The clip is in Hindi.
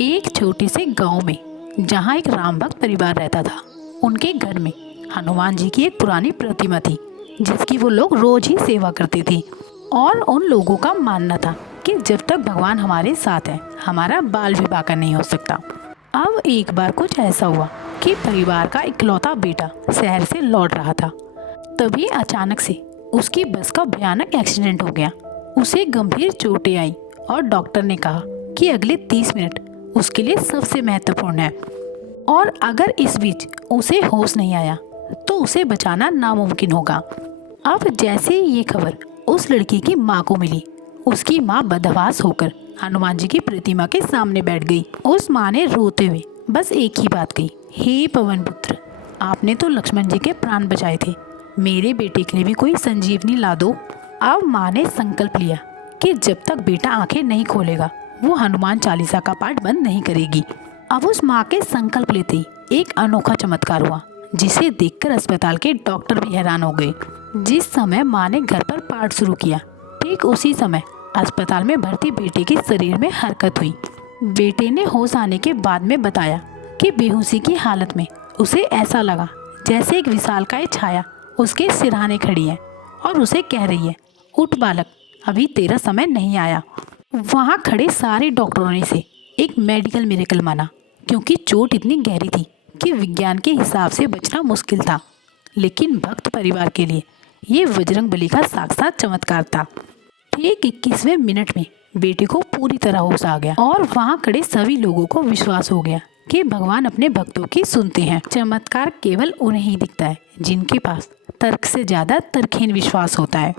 एक छोटे से गांव में जहां एक राम भक्त परिवार रहता था, उनके घर में हनुमान जी की एक पुरानी प्रतिमा थी जिसकी वो लोग रोज ही सेवा करते थे। और उन लोगों का मानना था कि जब तक भगवान हमारे साथ है, हमारा बाल विवाह का नहीं हो सकता। अब एक बार कुछ ऐसा हुआ कि परिवार का इकलौता बेटा शहर से लौट रहा था। तभी अचानक से उसकी बस का भयानक एक्सीडेंट हो गया। उसे गंभीर चोटें आई और डॉक्टर ने कहा कि अगले 30 मिनट उसके लिए सबसे महत्वपूर्ण है, और अगर इस बीच उसे होश नहीं आया तो उसे बचाना नामुमकिन होगा। अब जैसे ही ये खबर उस लड़की की माँ को मिली, उसकी माँ बदहवास होकर हनुमान जी की प्रतिमा के सामने बैठ गई। उस माँ ने रोते हुए बस एक ही बात कही, हे पवन पुत्र, आपने तो लक्ष्मण जी के प्राण बचाए थे, मेरे बेटे के लिए भी कोई संजीवनी ला दो। अब माँ ने संकल्प लिया कि जब तक बेटा आंखें नहीं खोलेगा वो हनुमान चालीसा का पाठ बंद नहीं करेगी। अब उस माँ के संकल्प लेते ही एक अनोखा चमत्कार हुआ जिसे देखकर अस्पताल के डॉक्टर भी हैरान हो गए। जिस समय माँ ने घर पर पाठ शुरू किया, ठीक उसी समय अस्पताल में भर्ती बेटे के शरीर में हरकत हुई। बेटे ने होश आने के बाद में बताया कि बेहोशी की हालत में उसे ऐसा लगा जैसे एक विशालकाय छाया उसके सिरहाने खड़ी है और उसे कह रही है, उठ बालक, अभी तेरा समय नहीं आया। वहाँ खड़े सारे डॉक्टरों ने इसे एक मेडिकल मिरेकल माना, क्योंकि चोट इतनी गहरी थी कि विज्ञान के हिसाब से बचना मुश्किल था। लेकिन भक्त परिवार के लिए ये बजरंगबली का साक्षात चमत्कार था। ठीक 21वें मिनट में बेटे को पूरी तरह होश आ गया और वहाँ खड़े सभी लोगों को विश्वास हो गया कि भगवान अपने भक्तों की सुनते हैं। चमत्कार केवल उन्हें ही दिखता है जिनके पास तर्क से ज़्यादा तर्कहीन विश्वास होता है।